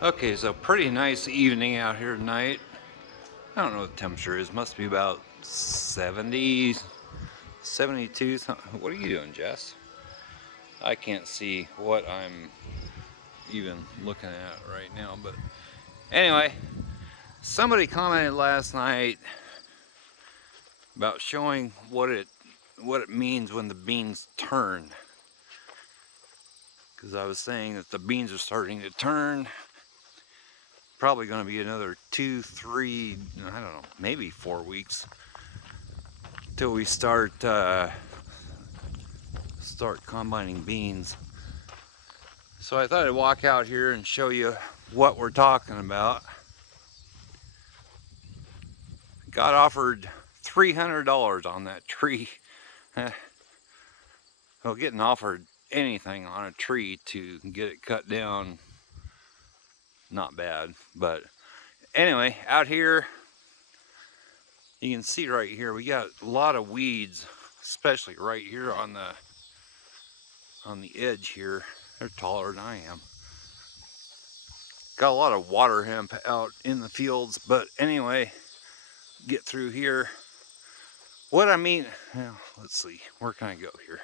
Okay, so pretty nice evening out here tonight. I don't know what the temperature is. Must be about 70, 72. What are you doing, Jess? I can't see what I'm even looking at right now. But anyway, somebody commented last night about showing what it means when the beans turn. Because I was saying that the beans are starting to turn. Probably going to be another 2, 3, I don't know, maybe 4 weeks till we start combining beans. So I thought I'd walk out here and show you what we're talking about. Got offered $300 on that tree. Well, getting offered anything on a tree to get it cut down, not bad. But anyway, out here, you can see right here, we got a lot of weeds, especially right here on the edge here. They're taller than I am. Got a lot of water hemp out in the fields, but anyway, get through here. What I mean, well, let's see, where can I go here?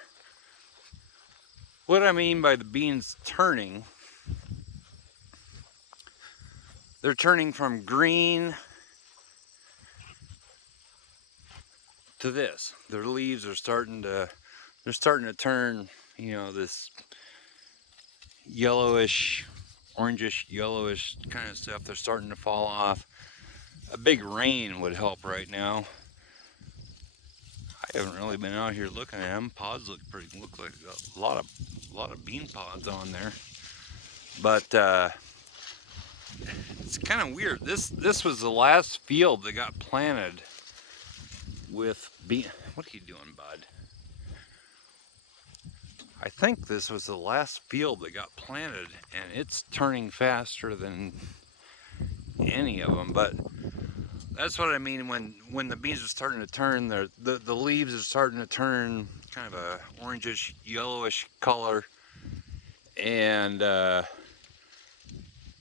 What I mean by the beans turning, they're turning from green to this. Their leaves are they're starting to turn, this yellowish, orangish, yellowish kind of stuff. They're starting to fall off. A big rain would help right now. I haven't really been out here looking at them. Pods look like a lot of bean pods on there. But it's kind of weird. This was the last field that got planted with bean. What are you doing, bud? I think this was the last field that got planted, and it's turning faster than any of them. But that's what I mean when the beans are starting to turn. The leaves are starting to turn kind of a orangish, yellowish color, and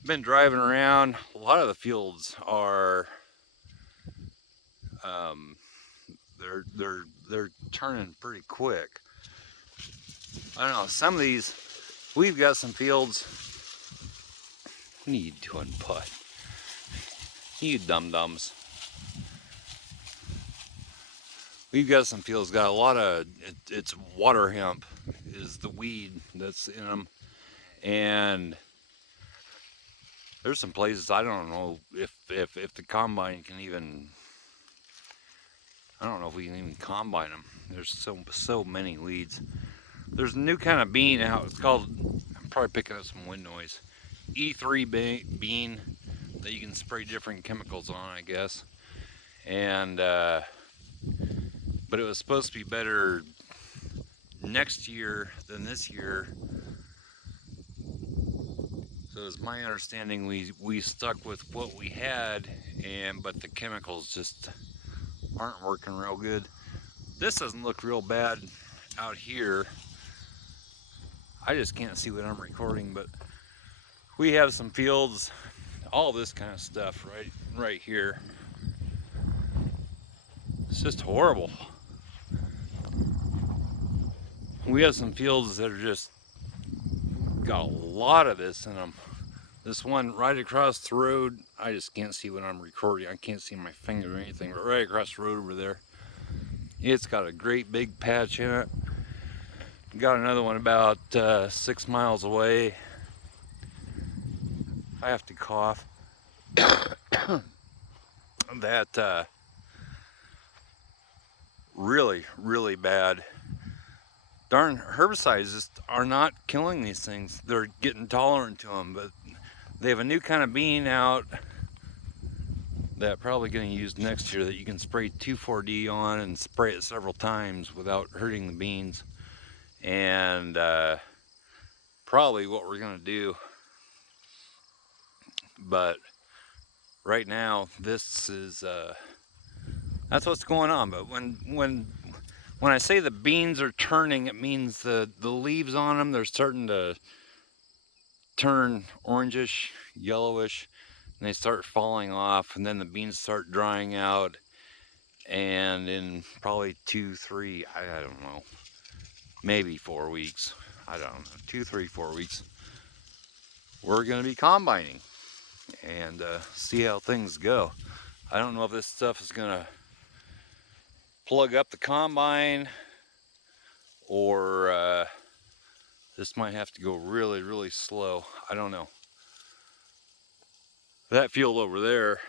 been driving around. A lot of the fields are they're turning pretty quick. I don't know. Some of these, we've got some fields. What are you doing, bud? You dum-dums. We've got some fields got a lot of it's water hemp is the weed that's in them, and there's some places I don't know if the combine can even. I don't know if we can even combine them. There's so many weeds. There's a new kind of bean out. It's called. I'm probably picking up some wind noise. E3 bean that you can spray different chemicals on, I guess. And but it was supposed to be better next year than this year. So it's my understanding we stuck with what we had, but the chemicals just aren't working real good. This doesn't look real bad out here. I just can't see what I'm recording, but we have some fields, all this kind of stuff right here. It's just horrible. We have some fields that are just got a lot of this in them. This one right across the road, I just can't see when I'm recording. I can't see my finger or anything, but right across the road over there, it's got a great big patch in it. Got another one about 6 miles away. I have to cough. That really bad. Darn herbicides just are not killing these things. They're getting tolerant to them, but they have a new kind of bean out that probably going to use next year that you can spray 2,4-D on and spray it several times without hurting the beans. And probably what we're going to do. But right now, this is that's what's going on. But when I say the beans are turning, it means the leaves on them, they're starting to turn orangish, yellowish, and they start falling off, and then the beans start drying out. And in probably 2, 3, I don't know, maybe 4 weeks, I don't know, 2, 3, 4 weeks, we're going to be combining and see how things go. I don't know if this stuff is going to plug up the combine or this might have to go really, really slow. I don't know. That field over there,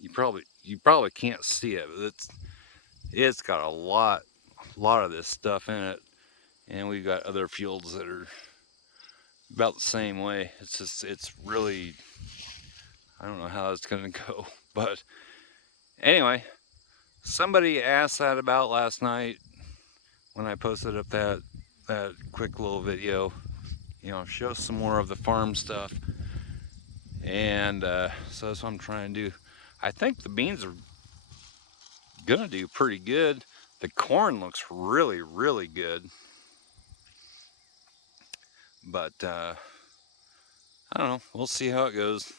you probably can't see it, but it's got a lot of this stuff in it, and we've got other fields that are about the same way. It's really, I don't know how it's gonna go, but anyway, somebody asked that about last night when I posted up that quick little video. Show some more of the farm stuff, and so that's what I'm trying to do. I think the beans are gonna do pretty good. The corn looks really, really good, but I don't know. We'll see how it goes.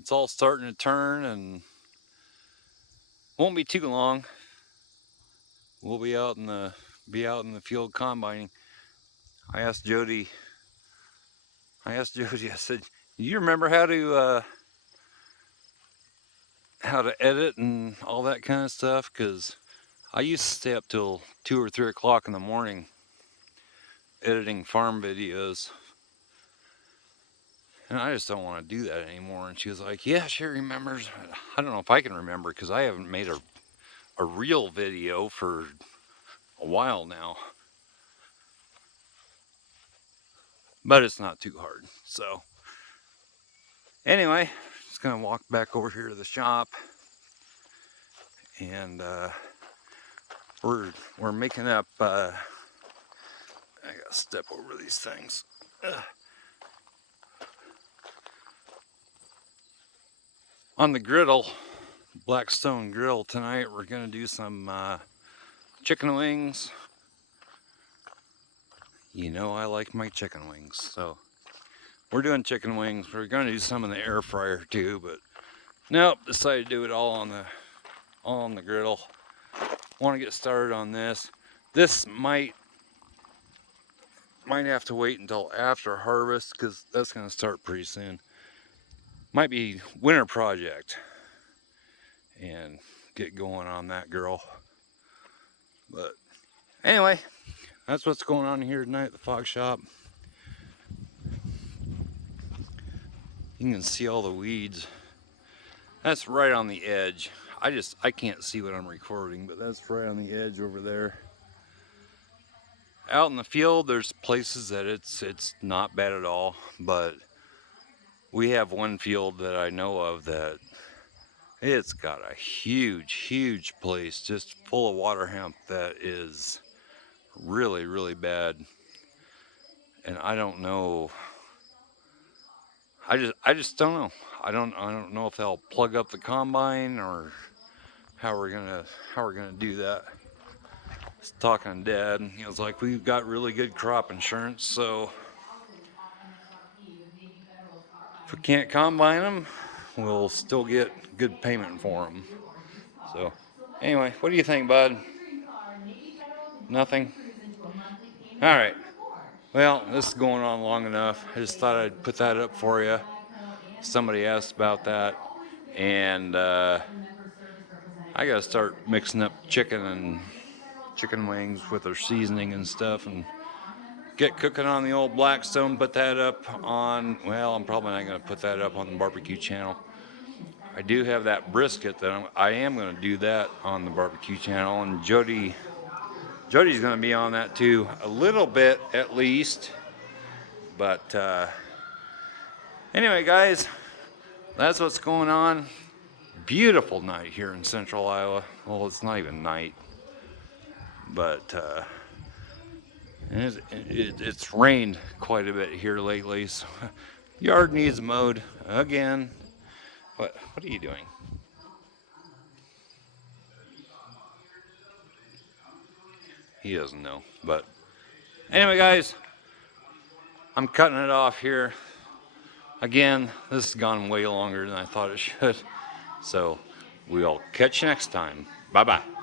It's all starting to turn, and won't be too long. We'll be out in the field combining. I asked Jody. I said, "You remember how to edit and all that kind of stuff?" Because I used to stay up till 2 or 3 o'clock in the morning editing farm videos, and I just don't want to do that anymore. And she was like, "Yeah, she remembers." I don't know if I can remember because I haven't made a real video for a while now, but it's not too hard. So anyway, just gonna walk back over here to the shop, and we're making up. I gotta step over these things. On the griddle, Blackstone grill tonight, we're gonna do some chicken wings. I like my chicken wings, so we're doing chicken wings. We're gonna do some in the air fryer too, but nope, decided to do it all on the griddle. Want to get started on this. This might have to wait until after harvest because that's gonna start pretty soon. Might be winter project and get going on that girl. But anyway, that's what's going on here tonight at the fog shop. You can see all the weeds. That's right on the edge. I can't see what I'm recording, but that's right on the edge over there. Out in the field, there's places that it's not bad at all, but we have one field that I know of that it's got a huge place just full of water hemp that is really, really bad. And I don't know. I just don't know. I don't know if they'll plug up the combine or how we're gonna do that. I was talking to Dad, and he was like, "We've got really good crop insurance, so if we can't combine them, we'll still get good payment for them." So anyway, what do you think, bud? Nothing? All right. Well, this is going on long enough. I just thought I'd put that up for you. Somebody asked about that, and I gotta start mixing up chicken wings with their seasoning and stuff, and get cooking on the old Blackstone. Put that up on. Well, I'm probably not gonna put that up on the barbecue channel. I do have that brisket that I am gonna do that on the barbecue channel, and Jody's gonna be on that too, a little bit at least. But anyway, guys, that's what's going on. Beautiful night here in central Iowa. Well, it's not even night, but it's rained quite a bit here lately, so yard needs mowed again. What are you doing? He doesn't know. But anyway, guys, I'm cutting it off here. Again, this has gone way longer than I thought it should. So we'll catch you next time. Bye-bye.